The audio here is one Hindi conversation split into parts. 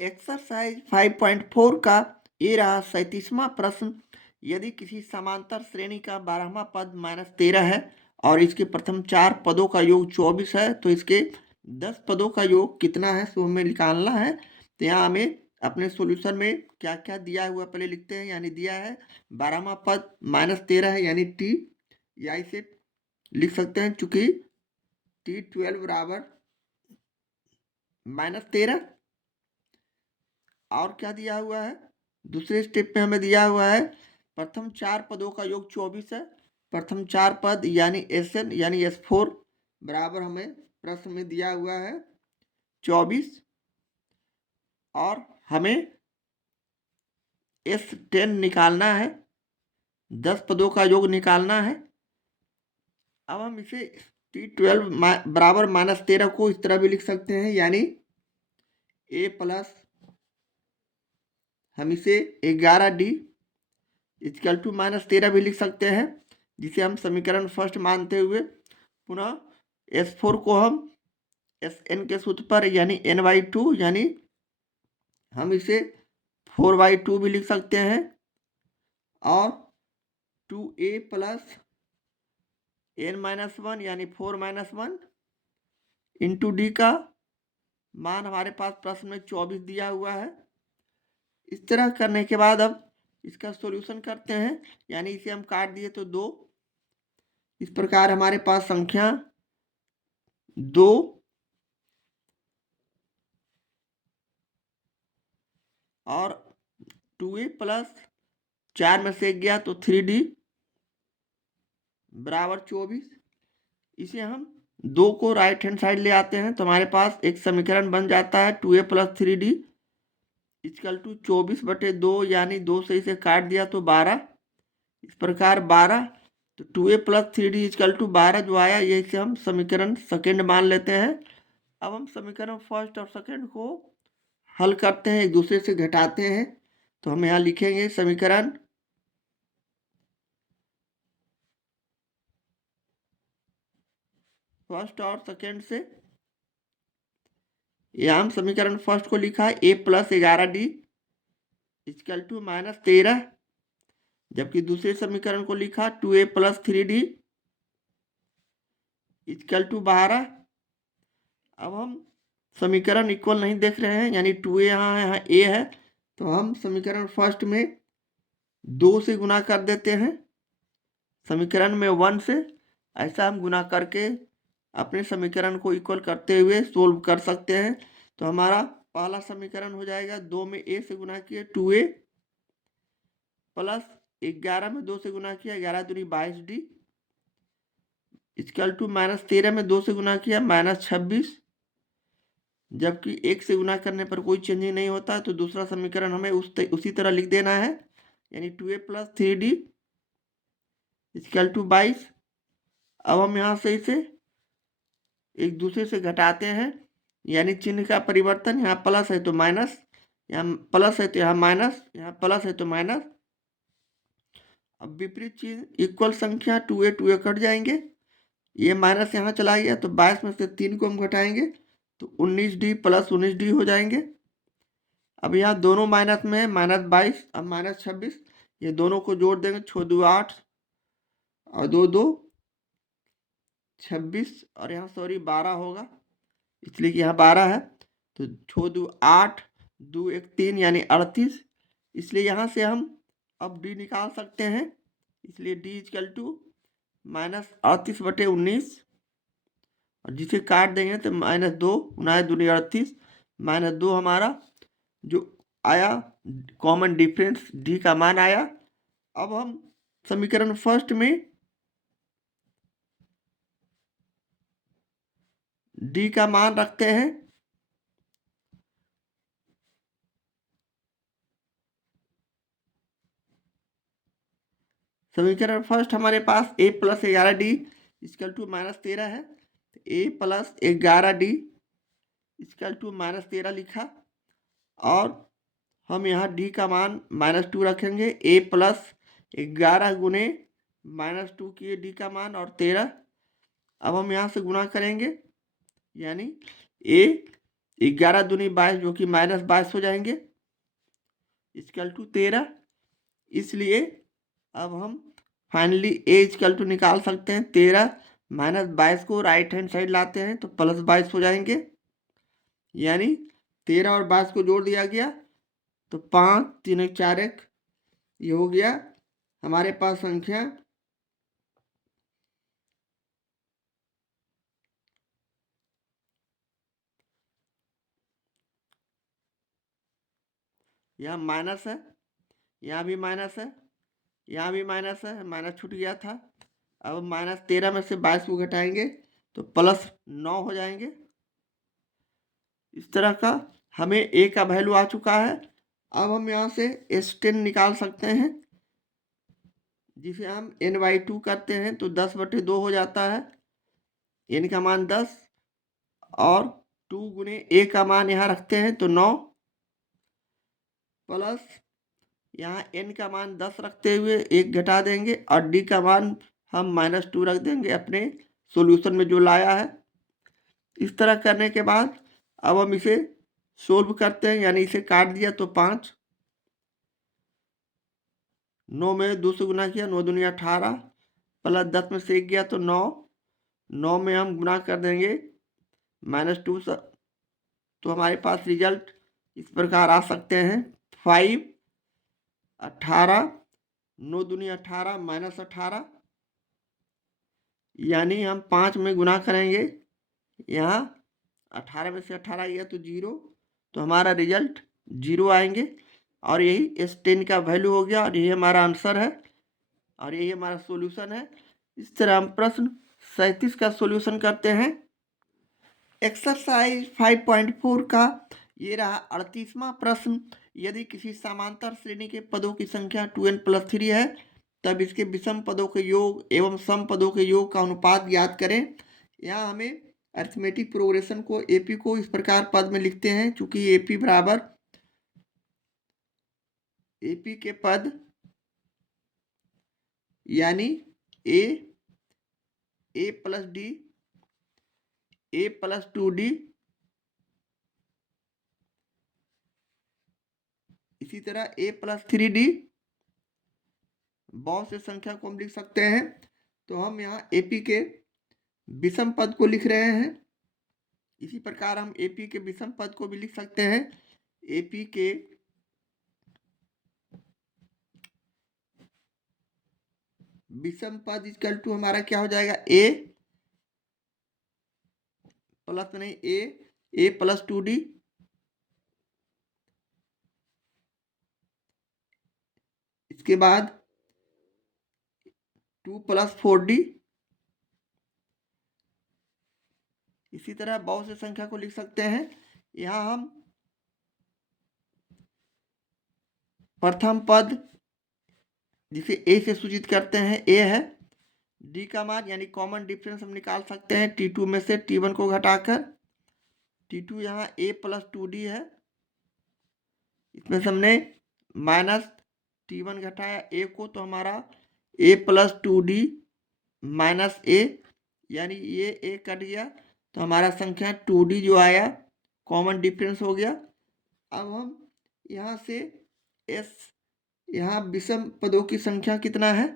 एक्सरसाइज 5.4 का ये रहा 37वां प्रश्न। यदि किसी समांतर श्रेणी का 12वां पद -13 है और इसके प्रथम 4 पदों का योग 24 है तो इसके 10 पदों का योग कितना है, सो हमें निकालना है। तो यहाँ हमें अपने सॉल्यूशन में क्या क्या दिया हुआ पहले लिखते हैं। यानी दिया है 12वां पद -13 है यानी टी, या इसे लिख सकते हैं चूंकि T12 बराबर -13। और क्या दिया हुआ है, दूसरे स्टेप में हमें दिया हुआ है प्रथम 4 पदों का योग 24 है। प्रथम 4 पद यानी Sn यानी S4 बराबर हमें प्रश्न में दिया हुआ है 24, और हमें S10 निकालना है, 10 पदों का योग निकालना है। अब हम इसे T12 बराबर -13 को इस तरह भी लिख सकते हैं, यानी A प्लस हम इसे 11D इक्वल टू -13 भी लिख सकते हैं, जिसे हम समीकरण फर्स्ट मानते हुए पुनः S4 को हम Sn के सूत्र पर यानी n/2 यानी हम इसे 4/2 भी लिख सकते हैं, और 2A प्लस n-1 यानी 4-1 इंटू डी का मान हमारे पास प्रश्न में 24 दिया हुआ है। इस तरह करने के बाद अब इसका सॉल्यूशन करते हैं, यानी इसे हम काट दिए तो 2। इस प्रकार हमारे पास संख्या 2 और 2A प्लस 4 में से 1 गया तो 3D बराबर 24। इसे हम 2 को राइट हैंड साइड ले आते हैं तो हमारे पास एक समीकरण बन जाता है 2A plus 3D equal to 24/2, यानी 2 से इसे काट दिया तो 12। इस प्रकार 12 तो 2A plus 3D equal to 12 जो आया, ये इसे हम समीकरण सेकेंड मान लेते हैं। अब हम समीकरण फर्स्ट और सेकेंड को हल करते हैं, एक दूसरे से घटाते हैं। तो हम यहाँ लिखेंगे समीकरण फर्स्ट और सेकेंड से। यहाँ हम समीकरण फर्स्ट को लिखा है A plus 11D equal to -13, जबकि दूसरे समीकरण को लिखा 2A plus 3D equal to 12। अब हम समीकरण इक्वल नहीं देख रहे हैं, यानी 2A यहाँ है, यहाँ A है, तो हम समीकरण फर्स्ट में 2 से गुना कर देते हैं, समीकरण में 1 से। ऐसा हम गुना करके अपने समीकरण को इक्वल करते हुए सोल्व कर सकते हैं। तो हमारा पहला समीकरण हो जाएगा 2 में A से गुना किया 2A प्लस 11 में 2 से गुना किया 11 दूनी 22D इक्वल टू -13 में 2 से गुना किया -26, जबकि 1 से गुना करने पर कोई चेंजिंग नहीं होता। तो दूसरा समीकरण हमें उसी तरह लिख देना है, यानी 2A plus 3D equal to 22। अब हम यहाँ से इसे एक दूसरे से घटाते हैं, यानी चिन्ह का परिवर्तन, यहाँ प्लस है तो माइनस, यहाँ प्लस है तो यहाँ माइनस, यहाँ प्लस है तो माइनस। अब विपरीत चीज इक्वल संख्या 2A कट जाएंगे, ये माइनस यहाँ चला गया तो 22 में से 3 को हम घटाएंगे तो 19D प्लस 19D हो जाएंगे। अब यहाँ दोनों माइनस में है, -22 अब -26, ये दोनों को जोड़ देंगे 6 2 8 और 2 2 26, और यहाँ सॉरी 12 होगा, इसलिए कि यहाँ 12 है। तो 6 2 8 2 1 3 यानी 38, इसलिए यहाँ से हम अब D निकाल सकते हैं, इसलिए D इक्वल टू -38/19, और जिसे काट देंगे तो -2 9 दूनी 38 -2 हमारा जो आया कॉमन डिफरेंस D का मान आया। अब हम समीकरण फर्स्ट में D का मान रखते हैं, समीकरण फर्स्ट हमारे पास A plus 11D equal to -13 है, A plus 11D equal to -13 लिखा, और हम यहाँ D का मान -2 रखेंगे। A प्लस 11 गुने -2 किए D का मान और 13। अब हम यहाँ से गुणा करेंगे, यानी A 11 दूनी 22 जो कि -22 हो जाएंगे इक्वल टू 13। इसलिए अब हम फाइनली ए इक्वल टू निकाल सकते हैं 13 -22 को राइट हैंड साइड लाते हैं तो +22 हो जाएंगे, यानी 13 और 22 को जोड़ दिया गया तो 5 3 1 4 1 ये हो गया हमारे पास संख्या यहाँ माइनस है, यहाँ भी माइनस है, यहाँ भी माइनस है, माइनस छूट गया था। अब -13 में से 22 को घटाएंगे तो +9 हो जाएंगे। इस तरह का हमें ए का वैल्यू आ चुका है। अब हम यहाँ से S10 निकाल सकते हैं, जिसे हम n/2 करते हैं तो 10/2 हो जाता है। n का मान 10 और 2 गुने a का मान यहाँ रखते हैं तो 9 प्लस यहाँ n का मान 10 रखते हुए 1 घटा देंगे और d का मान हम -2 रख देंगे अपने सॉल्यूशन में जो लाया है। इस तरह करने के बाद अब हम इसे सोल्व करते हैं, यानी इसे काट दिया तो 5, 9 में 2 से गुना किया 9 दूनी 18 प्लस 10 में से 1 गया तो 9, 9 में हम गुना कर देंगे -2 से, तो हमारे पास रिजल्ट इस प्रकार आ सकते हैं 5 18 9 दूनी 18 -18, यानी हम 5 में गुना करेंगे, यहाँ 18 में से 18 गया तो 0, तो हमारा रिजल्ट 0 आएंगे और यही S10 का वैल्यू हो गया और यही हमारा आंसर है और यही हमारा सॉल्यूशन है। इस तरह हम प्रश्न 37 का सॉल्यूशन करते हैं। एक्सरसाइज 5.4 का ये रहा 38वां प्रश्न। यदि किसी समांतर श्रेणी के पदों की संख्या 2n+3 है तब इसके विषम पदों के योग एवं सम पदों के योग का अनुपात ज्ञात करें। यहाँ हमें अरिथमेटिक प्रोग्रेशन को AP को इस प्रकार पद में लिखते हैं, चूंकि AP बराबर AP के पद यानी a plus d a plus 2d, इसी तरह a प्लस 3d, बहुत से संख्या को हम लिख सकते हैं। तो हम यहाँ AP के विषम पद को लिख रहे हैं। इसी प्रकार हम AP के विषम पद को भी लिख सकते हैं। AP के विषम पद इक्वल टू हमारा क्या हो जाएगा a प्लस नहीं a प्लस 2d, इसके बाद 2 प्लस 4d। इसी तरह बहुत से संख्या को लिख सकते हैं। यहाँ हम प्रथम पद जिसे a से सूचित करते हैं a है, d का मान यानी कॉमन डिफरेंस हम निकाल सकते हैं T2 में से T1 को घटाकर। T2 यहाँ a प्लस 2d है, इसमें से हमने -T1 घटाया a को तो हमारा a plus 2d minus a, यानी ये a कट गया तो हमारा संख्या 2d जो आया कॉमन डिफरेंस हो गया। अब हम यहाँ से यहाँ विषम पदों की संख्या कितना है,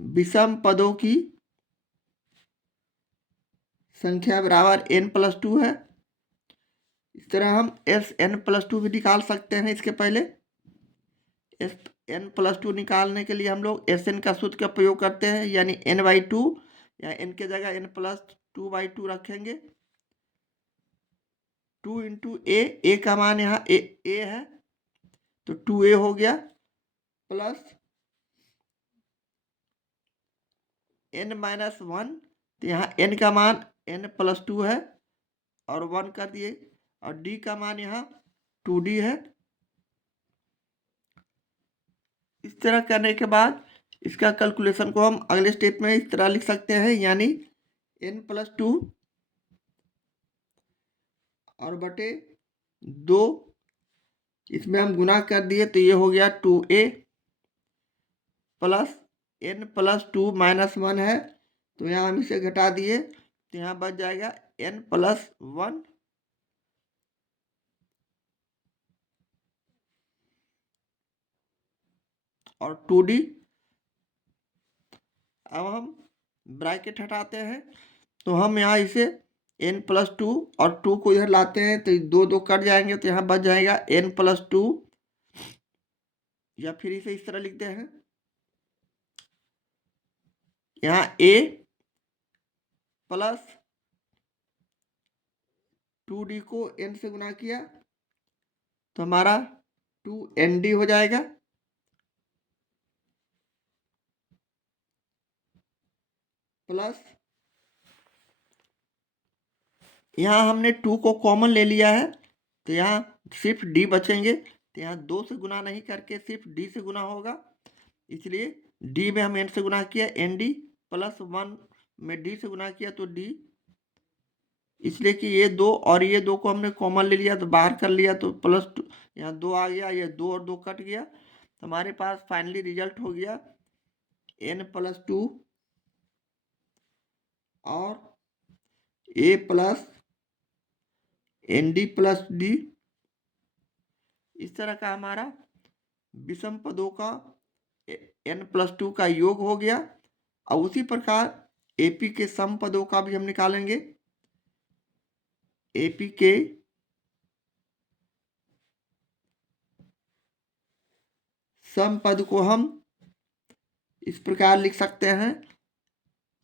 विषम पदों की संख्या बराबर n+2 है। इस तरह हम Sn+2 भी निकाल सकते हैं। इसके पहले n+2 निकालने के लिए हम लोग Sn का सूत्र का प्रयोग करते हैं, यानी n/2, या n के जगह n+2/2 रखेंगे। 2 × a का मान यहाँ a है तो 2a हो गया, प्लस n-1, तो यहाँ n का मान n+2 है और 1 कर दिए, और d का मान यहाँ 2d है। इस तरह करने के बाद इसका कैलकुलेशन को हम अगले स्टेप में इस तरह लिख सकते हैं, यानी n+2 और बटे 2, इसमें हम गुना कर दिए तो ये हो गया 2a प्लस n+2 - 1 है तो यहाँ हम इसे घटा दिए तो यहाँ बच जाएगा n+1 और 2d। अब हम ब्रैकेट हटाते हैं तो हम यहाँ इसे n+2 और 2 को इधर लाते हैं तो 2 कट जाएंगे, तो यहाँ बच जाएगा n+2, या फिर इसे इस तरह लिखते हैं, यहाँ a प्लस 2d को n से गुना किया तो हमारा 2nd हो जाएगा, प्लस यहाँ हमने 2 को कॉमन ले लिया है तो यहाँ सिर्फ d बचेंगे, तो यहाँ 2 से गुना नहीं करके सिर्फ d से गुना होगा, इसलिए d में हम n से गुना किया nd, +1 में d से गुना किया तो d, इसलिए कि ये 2 और ये 2 को हमने कॉमन ले लिया तो बाहर कर लिया तो +2, यहाँ 2 आ गया, ये 2 और 2 कट गया, तो हमारे पास फाइनली रिजल्ट हो गया n+2 और a प्लस nd+d। इस तरह का हमारा विषम पदों का n+2 का योग हो गया। और उसी प्रकार AP के सम पदों का भी हम निकालेंगे। AP के सम पद को हम इस प्रकार लिख सकते हैं,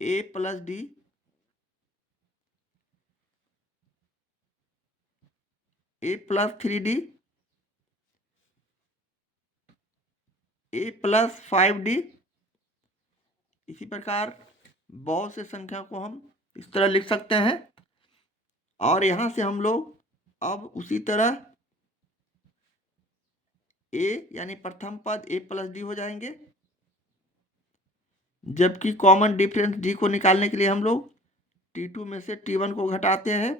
a + d a + 3d a + 5d। इसी प्रकार बहुत से संख्या को हम इस तरह लिख सकते हैं। और यहाँ से हम लोग अब उसी तरह a यानी प्रथम पद a + d हो जाएंगे, जबकि कॉमन डिफरेंस d को निकालने के लिए हम लोग t2 में से t1 को घटाते हैं,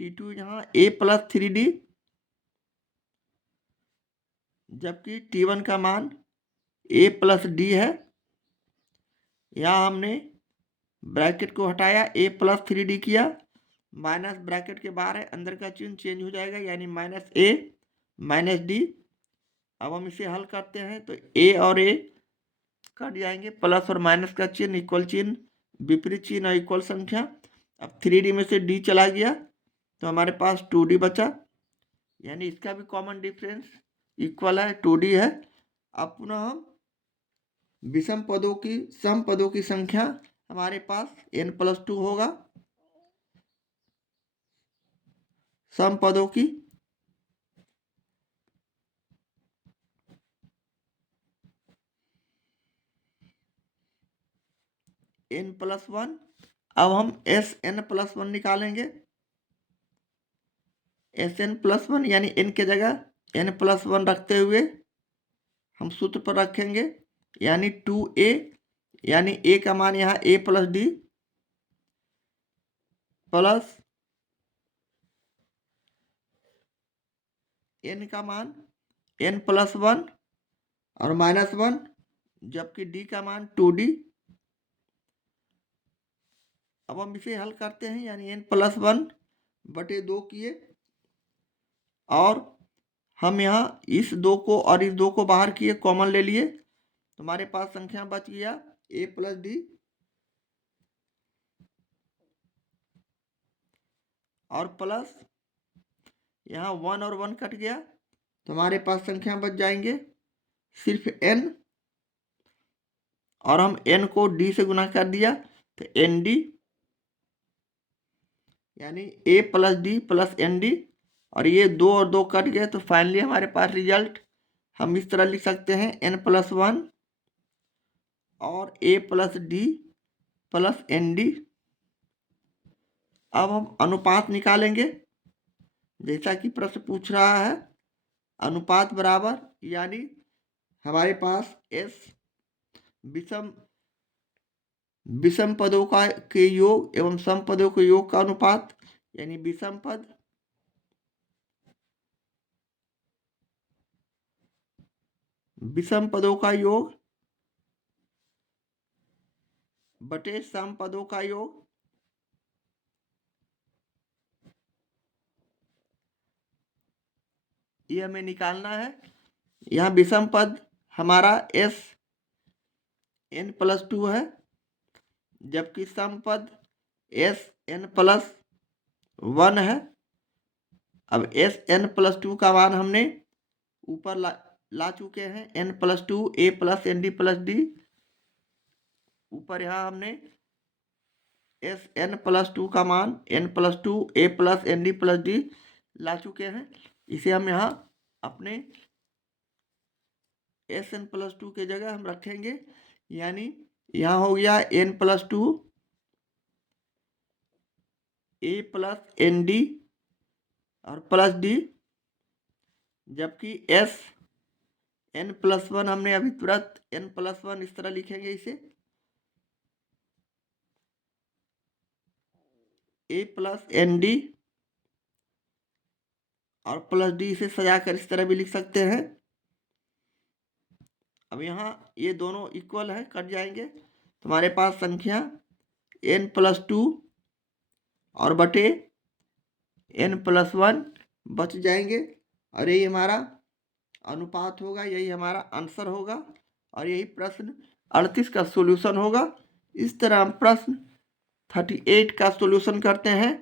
t2 यहाँ a + 3d, जबकि t1 का मान a + d है। यहाँ हमने ब्रैकेट को हटाया, a + 3d किया, माइनस ब्रैकेट के बाहर है, अंदर का चिन्ह चेंज हो जाएगा, यानी -a - d। अब हम इसे हल करते हैं तो a और a कट जाएंगे, प्लस और माइनस का चिन्ह, इक्वल चिन्ह, विपरीत चिन्ह और इक्वल संख्या। अब 3d में से d चला गया तो हमारे पास 2d बचा, यानी इसका भी कॉमन डिफरेंस इक्वल है, 2d है। अब पुनः हम विषम पदों की सम पदों की संख्या हमारे पास n+2 होगा, सम पदों की n+1। अब हम Sn+1 निकालेंगे, Sn+1 यानी n के जगह n+1 रखते हुए हम सूत्र पर रखेंगे, यानी 2a, यानी a का मान यहाँ a + d प्लस n का मान n+1 और -1, जबकि d का मान 2d। अब हम इसे हल करते हैं, यानी n+1/2 किए, और हम यहाँ इस 2 को और इस 2 को बाहर किए, कॉमन ले लिए, तो हमारे पास संख्या बच गया a + d और प्लस यहाँ 1 और 1 कट गया तो हमारे पास संख्या बच जाएंगे सिर्फ n, और हम n को d से गुना कर दिया तो nd, यानी a + d + nd, और ये 2 और 2 कट गए तो फाइनली हमारे पास रिजल्ट हम इस तरह लिख सकते हैं, n+1 और a + d + nd। अब हम अनुपात निकालेंगे, जैसा कि प्रश्न पूछ रहा है, अनुपात बराबर, यानी हमारे पास s विषम पदों का के योग एवं सम पदों के योग का अनुपात, यानी विषम पद विषम पदों का योग बटे सम पदों का योग, ये हमें निकालना है। यहाँ विषम पद हमारा एस एन प्लस 2 है, जबकि सम पद एस एन प्लस 1 है। अब एस एन प्लस 2 का मान हमने ऊपर ला चुके हैं, N plus 2 A plus N D plus D. ऊपर यहाँ हमने एस एन प्लस 2 का मान N plus 2 A plus N D plus D ला चुके हैं। इसे हम यहाँ अपने एस एन प्लस 2 के जगह हम रखेंगे, यानी यहाँ हो गया N plus 2 A plus N D और प्लस डी, जबकि एस एन प्लस 1 हमने अभी तुरंत एन प्लस 1 इस तरह लिखेंगे, इसे ए प्लस एन डी और प्लस डी, इसे सजाकर इस तरह भी लिख सकते हैं। अब यहाँ ये दोनों इक्वल है, कट जाएंगे, तुम्हारे पास संख्या एन प्लस 2 और बटे एन प्लस 1 बच जाएंगे, और यही हमारा अनुपात होगा, यही हमारा आंसर होगा, और यही प्रश्न 38 का सॉल्यूशन होगा। इस तरह हम प्रश्न 38 का सॉल्यूशन करते हैं।